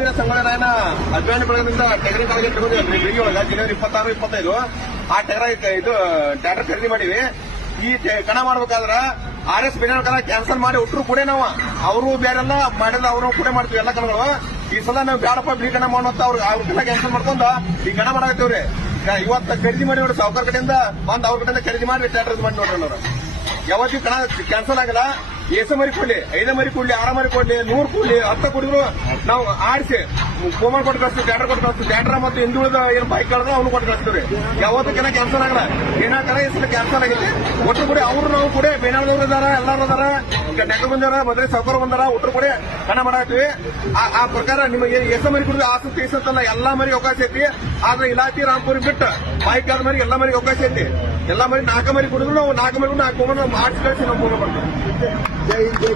ಅಗ್ನಿವೀರ ಸಂಘಟನೆಯ ಅಭಿಯಾನ ಬೆಳಗದಿಂದ ಟೆಗರಿ ಕಾಲೇಜ್ ತಗೊಂಡಿದ್ವಿ ಬೆಳಿಗ್ಗೆ ಒಳಗ ಜನವರಿ 26, 25 ಆ ಇದು ಟ್ಯಾಕ್ಟರ್ ಖರೀದಿ ಮಾಡಿವಿ. ಈ ಕಣ ಮಾಡ್ಬೇಕಾದ್ರ RS ಬಿನಾಳ್ ಕಣ ಕ್ಯಾನ್ಸಲ್ ಮಾಡಿ ಒಟ್ಟರು ಕೂಡ ನಾವು ಅವರು ಬೇರೆಲ್ಲ ಮಾಡಿದ ಅವರು ಕೂಡ ಮಾಡ್ತೀವಿ ಎಲ್ಲ ಕಣಗಳು. ಈ ಸಲ ನಾವು ಬ್ಯಾಡಪ್ಪ ಬಿಳಿ ಕಣ ಮಾಡೋಂತ ಅವ್ರ ಕಣ ಕ್ಯಾನ್ಸಲ್ ಮಾಡ್ಕೊಂಡು ಈ ಕಣ ಮಾಡಾಕತ್ತೀವ್ರಿ. ಇವತ್ತ ಖರೀದಿ ಮಾಡಿ ನೋಡ್ರಿ, ಸಾವುಕಾರ ಕಡೆಯಿಂದ ಬಂದ್ ಅವ್ರ ಕಡೆಯಿಂದ ಖರೀದಿ ಮಾಡಿ ಟ್ಯಾಕ್ಟರ್ ಮಾಡಿ ನೋಡ್ರಿ ಅವ್ರು. ಯಾವತ್ತೂ ಕಣ ಕ್ಯಾನ್ಸಲ್ ಆಗಲ್ಲ. ಏಸ ಮರಿ ಕೊಡ್ಲಿ, 5 ಮರಿ ಕೊಡ್ಲಿ, 6 ಮರಿ ಕೊಡ್ಲಿ, 100 ಕೊಡ್ಲಿ, 10 ಕೊಡಿದ್ರು ನಾವು ಆಡಿಸಿ ಕೋಮಲ್ ಕೊಟ್ಟು ಕಳಿಸ್ತೀವಿ, ಟ್ಯಾಕ್ಟರ್ ಕೊಟ್ಟು ಕಳಿಸ್ತೀವಿ. ಟ್ಯಾಕ್ಟರ್ ಮತ್ತು ಹಿಂದುಳಿದ ಏನು ಬೈಕ್ ಕಳೆದ್ರೆ ಅವ್ನು ಕೊಟ್ಟು ಕಳಿಸ್ತೀವಿ. ಯಾವತ್ತೂ ಕಣ ಕ್ಯಾನ್ಸಲ್ ಆಗಲ್ಲ. ಏನಾಕರ ಈ ಸಲ ಕ್ಯಾನ್ಸಲ್ ಆಗೈತಿ. ಒಟ್ಟು ಕೂಡ ಅವ್ರು ನಾವು ಕೂಡ ಬೇನಾಳದವ್ರು ಇದಾರ, ಎಲ್ಲಾರು ಅದಾರ, ಟ್ಯಾಕ್ಟರ್ ಬಂದಾರ, ಮೊದಲೇ ಸಾವುಕಾರ ಬಂದಾರ, ಒಟ್ಟರು ಕೂಡ ಕಣ ಮಾಡಾಕ್ತಿವಿ. ಆ ಪ್ರಕಾರ ನಿಮಗೆ ಎಸ ಮರಿ ಕುಡಿದು ಆಸಕ್ತಿ ಇಸತ್ತಲ್ಲ ಎಲ್ಲಾ ಮರಿಗೆ ಅವಕಾಶ ಐತಿ. ಆದ್ರೆ ಇಲಾಖೆ ರಾಮ್ಪುರಿ ಬಿಟ್ಟು ಬೈಕ್ ಆದ ಮರಿಗೆ ಎಲ್ಲಾ ಮರಿಗೆ ಅವಕಾಶ ಐತಿ. ಎಲ್ಲಾ ಮರಿ 4 ಮರಿ ಕುಡಿದ್ರು ನಾವು 4 ಮರಿ 4 ಕೋಮಲ್ ಆಡಿಸಿ ಕಳಿಸಿ ನಾವು ಹೋಗ್ಬಾರ್ದು. ಜೈ ಜೈ